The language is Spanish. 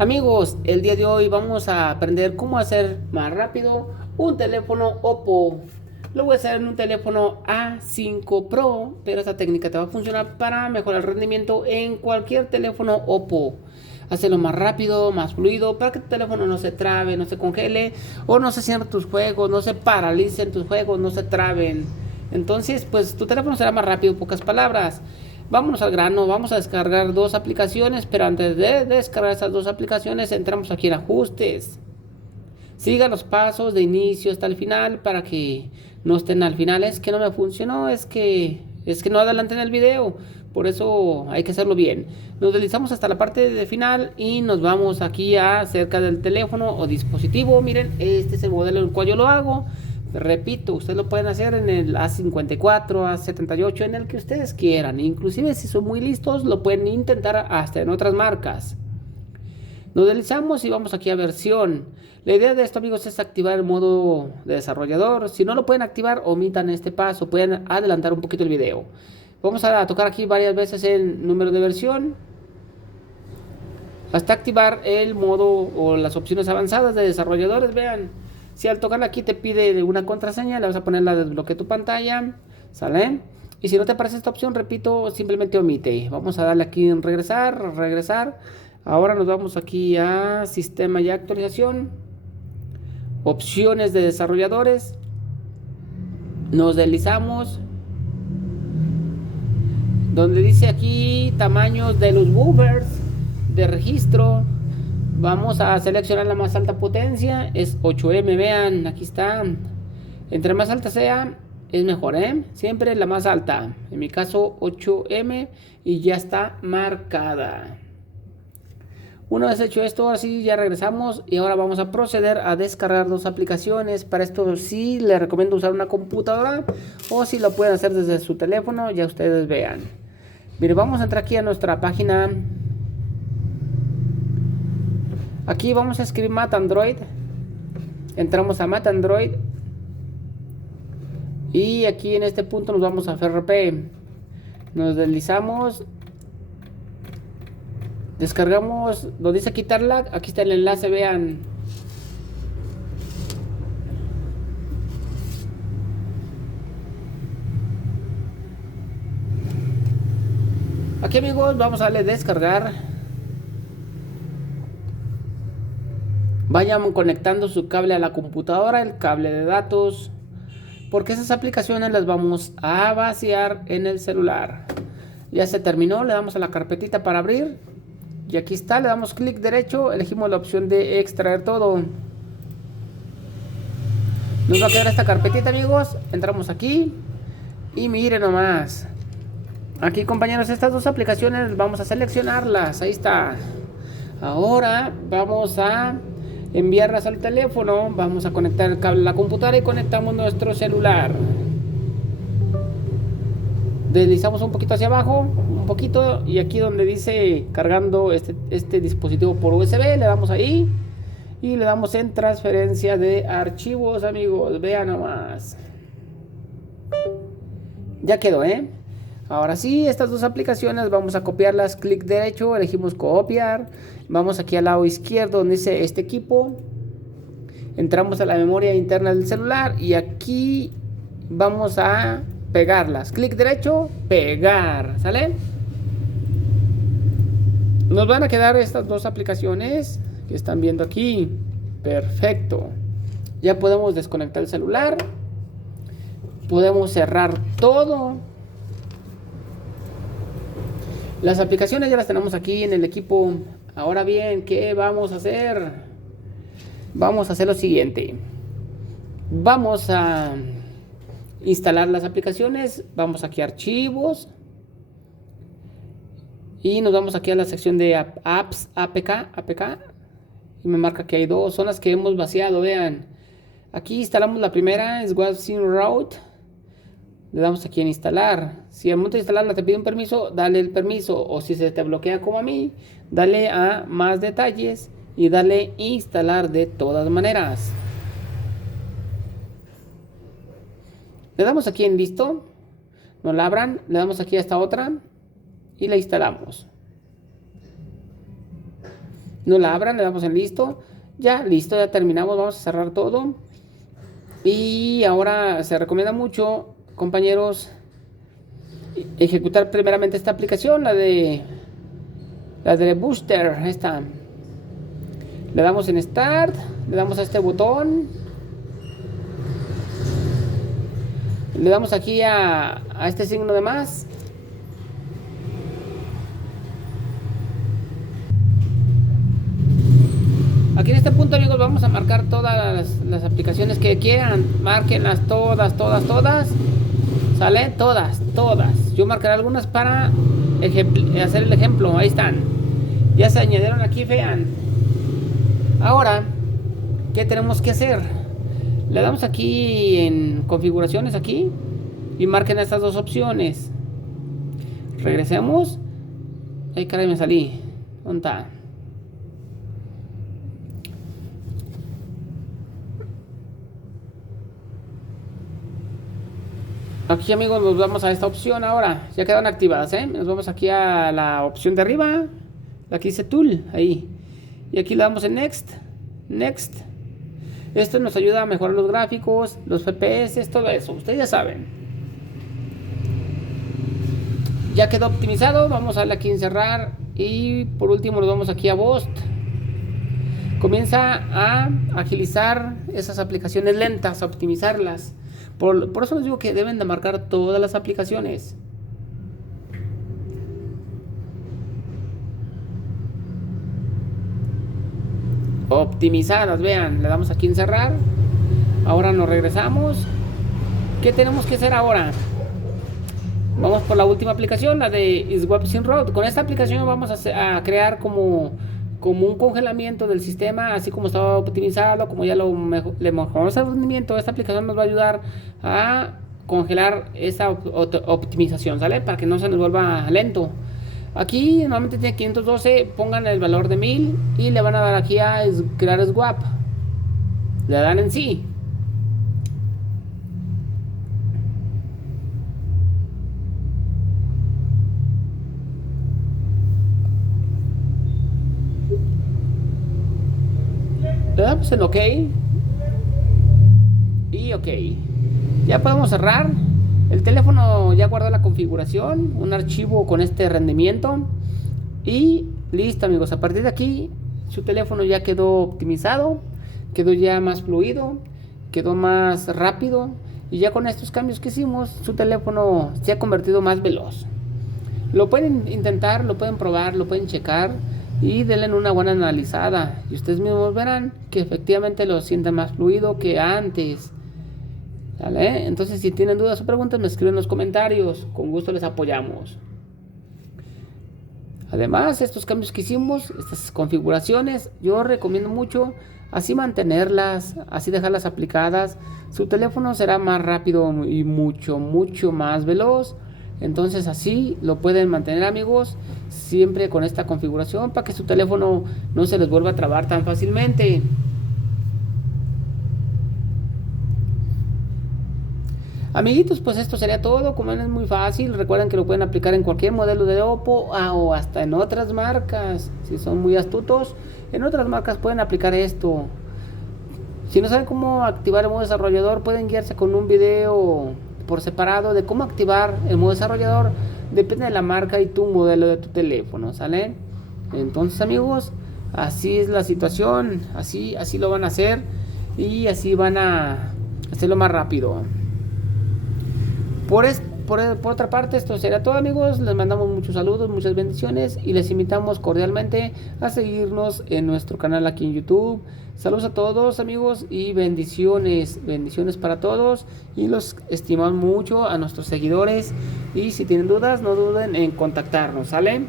Amigos, el día de hoy vamos a aprender cómo hacer más rápido un teléfono Oppo. Lo voy a hacer en un teléfono A5 Pro, pero esta técnica te va a funcionar para mejorar el rendimiento en cualquier teléfono Oppo. Hacerlo más rápido, más fluido, para que tu teléfono no se trabe, no se congele, o no se cierren tus juegos, no se paralicen tus juegos, no se traben. Entonces, pues tu teléfono será más rápido, en pocas palabras. Vámonos al grano, vamos a descargar dos aplicaciones, pero antes de descargar esas dos aplicaciones entramos aquí en ajustes. Siga los pasos de inicio hasta el final para que no estén al final. Es que no me funcionó, es que no adelanté en el video, por eso hay que hacerlo bien. Nos deslizamos hasta la parte de final y nos vamos aquí a cerca del teléfono o dispositivo. Miren, este es el modelo en el cual yo lo hago. Repito, ustedes lo pueden hacer en el A54, A78, en el que ustedes quieran. Inclusive si son muy listos, lo pueden intentar hasta en otras marcas. Nos deslizamos y vamos aquí a versión. La idea de esto, amigos, es activar el modo de desarrollador. Si no lo pueden activar, omitan este paso. Pueden adelantar un poquito el video. Vamos a tocar aquí varias veces el número de versión hasta activar el modo o las opciones avanzadas de desarrolladores. Vean, si al tocar aquí te pide una contraseña, le vas a poner la desbloquea tu pantalla, ¿sale? Y si no te aparece esta opción, repito, simplemente omite. Vamos a darle aquí en regresar, regresar. Ahora nos vamos aquí a sistema y actualización, opciones de desarrolladores. Nos deslizamos donde dice aquí tamaños de los buffers de registro. Vamos a seleccionar la más alta potencia, es 8M, vean, aquí está. Entre más alta sea, es mejor, siempre la más alta. En mi caso 8M y ya está marcada. Una vez hecho esto, así ya regresamos y ahora vamos a proceder a descargar dos aplicaciones. Para esto sí les recomiendo usar una computadora o si lo pueden hacer desde su teléfono, ya ustedes vean. Mire, vamos a entrar aquí a nuestra página. Aquí vamos a escribir Mat Android. Entramos a Mat Android. Y aquí en este punto nos vamos a FRP. Nos deslizamos. Descargamos. Donde dice quitarla. Aquí está el enlace, vean. Aquí, amigos, vamos a darle descargar. Vayan conectando su cable a la computadora, el cable de datos, porque esas aplicaciones las vamos a vaciar en el celular. Ya se terminó, le damos a la carpetita para abrir y aquí está, le damos clic derecho, elegimos la opción de extraer todo. Nos va a quedar esta carpetita, amigos. Entramos aquí y miren nomás. Aquí, compañeros, estas dos aplicaciones vamos a seleccionarlas. Ahí está. Ahora vamos a enviarlas al teléfono. Vamos a conectar el cable a la computadora y conectamos nuestro celular. Deslizamos un poquito hacia abajo, un poquito, y aquí donde dice cargando este dispositivo por USB, le damos ahí y le damos en transferencia de archivos, amigos. Vean nomás. Ya quedó, Ahora sí, estas dos aplicaciones vamos a copiarlas, clic derecho, elegimos copiar, vamos aquí al lado izquierdo donde dice este equipo, entramos a la memoria interna del celular y aquí vamos a pegarlas, clic derecho, pegar, ¿sale? Nos van a quedar estas dos aplicaciones que están viendo aquí, perfecto. Ya podemos desconectar el celular, podemos cerrar todo. Las aplicaciones ya las tenemos aquí en el equipo. Ahora bien, ¿qué vamos a hacer? Vamos a hacer lo siguiente. Vamos a instalar las aplicaciones. Vamos aquí a archivos. Y nos vamos aquí a la sección de apps, APK. Y me marca que hay dos. Son las que hemos vaciado, vean. Aquí instalamos la primera, es WebSync Route. Le damos aquí en instalar. Si al momento de instalarla te pide un permiso, dale el permiso. O si se te bloquea como a mí, dale a más detalles y dale instalar de todas maneras. Le damos aquí en listo. Nos la abran. Le damos aquí a esta otra y la instalamos. no la abran, le damos en listo. Ya, listo, ya terminamos, vamos a cerrar todo. Y ahora se recomienda mucho, compañeros, ejecutar primeramente esta aplicación, la de Booster, esta. Le damos en Start, le damos a este botón, le damos aquí a este signo de más. Aquí en este punto, amigos, vamos a marcar todas las aplicaciones que quieran. Márquenlas todas. ¿Sale? Todas. Yo marcaré algunas para hacer el ejemplo. Ahí están. Ya se añadieron aquí, vean. Ahora, ¿qué tenemos que hacer? Le damos aquí en configuraciones aquí y marquen estas dos opciones. Regresemos. Ay, caray, me salí. ¿Dónde está? Aquí, amigos, nos vamos a esta opción ahora. Ya quedan activadas, Nos vamos aquí a la opción de arriba. La que dice Tool, ahí. Y aquí le damos en Next. Esto nos ayuda a mejorar los gráficos, los FPS, todo eso. Ustedes ya saben. Ya quedó optimizado. Vamos a darle aquí en cerrar. Y por último nos vamos aquí a Boost. Comienza a agilizar esas aplicaciones lentas, a optimizarlas. Por eso les digo que deben de marcar todas las aplicaciones. Optimizadas, vean, le damos aquí en cerrar. Ahora nos regresamos. ¿Qué tenemos que hacer ahora? Vamos por la última aplicación, la de Swap Sim Route. Con esta aplicación vamos a crear como un congelamiento del sistema, así como estaba optimizado, como ya le mejoramos el rendimiento. Esta aplicación nos va a ayudar a congelar esa optimización, ¿sale? Para que no se nos vuelva lento. Aquí normalmente tiene 512, pongan el valor de 1000 y le van a dar aquí a crear swap. Le dan en sí. Le damos en OK. Y OK. Ya podemos cerrar. El teléfono ya guardó la configuración, un archivo con este rendimiento. Y listo, amigos. A partir de aquí, su teléfono ya quedó optimizado, quedó ya más fluido, quedó más rápido. Y ya con estos cambios que hicimos, su teléfono se ha convertido más veloz. Lo pueden intentar, lo pueden probar, lo pueden checar y denle una buena analizada. Y ustedes mismos verán que efectivamente lo sienten más fluido que antes. ¿Vale? Entonces, si tienen dudas o preguntas, me escriben en los comentarios. Con gusto les apoyamos. Además, estos cambios que hicimos, estas configuraciones, yo recomiendo mucho así mantenerlas, así dejarlas aplicadas. Su teléfono será más rápido y mucho más veloz. Entonces así lo pueden mantener, amigos, siempre con esta configuración para que su teléfono no se les vuelva a trabar tan fácilmente. Amiguitos, pues esto sería todo. Como ven, es muy fácil. Recuerden que lo pueden aplicar en cualquier modelo de Oppo o hasta en otras marcas. Si son muy astutos, en otras marcas pueden aplicar esto. Si no saben cómo activar el modo desarrollador, pueden guiarse con un video por separado de cómo activar el modo desarrollador. Depende de la marca y tu modelo de tu teléfono, ¿sale? Entonces, amigos, así es la situación. Así lo van a hacer y así van a hacerlo más rápido. Por otra parte, esto sería todo, amigos. Les mandamos muchos saludos, muchas bendiciones y les invitamos cordialmente a seguirnos en nuestro canal aquí en YouTube. Saludos a todos, amigos, y bendiciones para todos, y los estimamos mucho a nuestros seguidores. Y si tienen dudas, no duden en contactarnos, ¿sale?